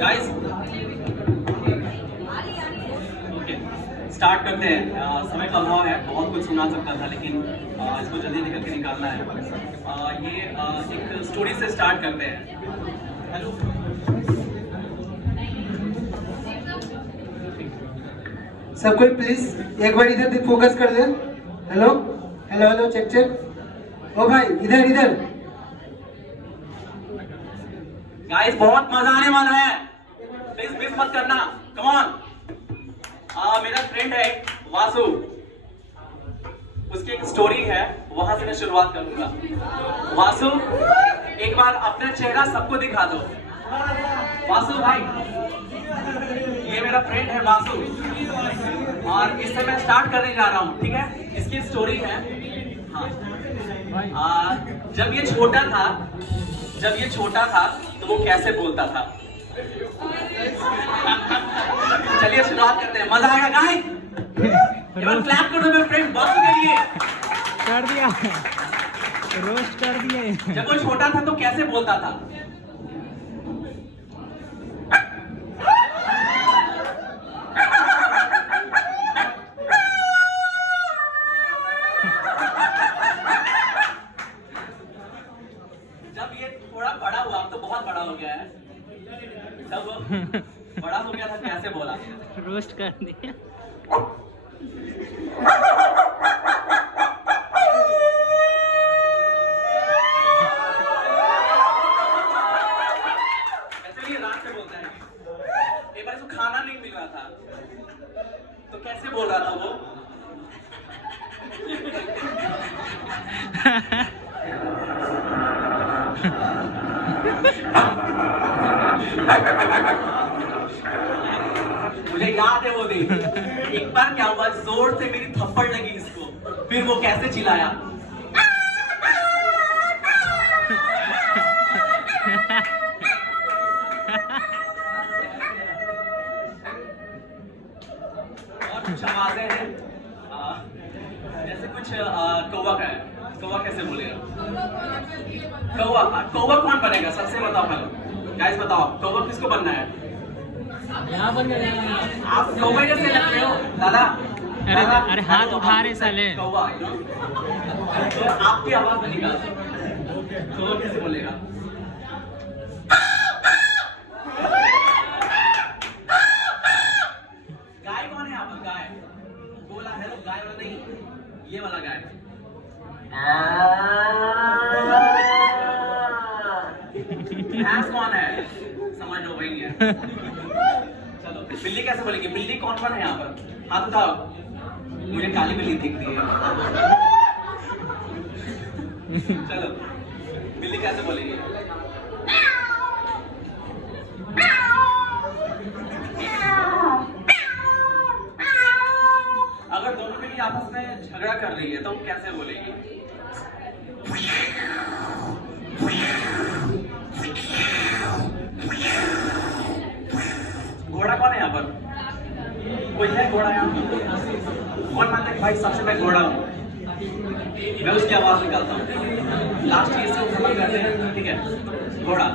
Guys okay start करते हैं। समय का अभाव है, बहुत कुछ सुना सकता था लेकिन इसको जल्दी निकल के निकालना है। ये एक स्टोरी से स्टार्ट करते हैं। हेलो सब कोई प्लीज एक बार इधर फोकस कर ले। Hello hello hello check check. ओ भाई इधर इधर। गाइस बहुत मजा आने वाला है, प्लीज मिस मत करना। Come on. मेरा फ्रेंड है वासु, उसकी एक स्टोरी है, वहां से मैं शुरुआत करूंगा। वासु एक बार अपना चेहरा सबको दिखा दो। वासु भाई, ये मेरा फ्रेंड है वासु और इससे मैं स्टार्ट करने जा रहा हूँ, ठीक है। इसकी स्टोरी है, हाँ, जब ये छोटा था तो वो कैसे बोलता था। चलिए शुरुआत करते हैं, मजा आएगा गाइस। क्लैप कर दो मेरे फ्रेंड वासु के लिए। कर दिया, रोस्ट कर दिए। जब वो छोटा था तो कैसे बोलता था। जब ये थोड़ा बड़ा हुआ, अब तो बहुत बड़ा हो गया है, जब बड़ा हो गया था कैसे बोला। रोस्ट कर दिया। ऐसे ये रात से बोलता है। एक बार इसको खाना नहीं मिल रहा था तो कैसे बोल रहा था वो। मुझे याद है वो दिन, एक बार क्या हुआ, जोर से मेरी थप्पड़ लगी इसको, फिर वो कैसे चिल्लाया। और कुछ आवाजें हैं, जैसे कुछ कौवा का है। कौवा कैसे बोलेगा। कौवा कौन बनेगा सबसे बताओ पहले। गाइस बताओ कौवा किसको बनना है। आप कौवे जैसे लग रहे हो दादा। अरे हाथ उठा रहे साले। कौवा तो आपकी आवाज में निकाल। कौवा कैसे बोलेगा। गाय कौन है आप। गाय बोला है, गाय वाला नहीं, ये वाला गाय। भैंस कौन है, समझ लो वही है। चलो बिल्ली कैसे बोलेगी। बिल्ली कौन कौन है यहाँ पर, हाथ उठाओ। मुझे काली बिल्ली दिख रही है। चलो बिल्ली कैसे बोलेगी। अगर दोनों बिल्ली आपस में झगड़ा कर रही है तो वो कैसे बोलेगी। घोड़ा कौन है यहाँ पर, कोई है घोड़ा यहाँ। कौन मानता है कि भाई सबसे मैं घोड़ा हूँ। मैं उसकी आवाज निकालता हूँ। लास्ट चीज से खत्म करते हैं, ठीक है। घोड़ा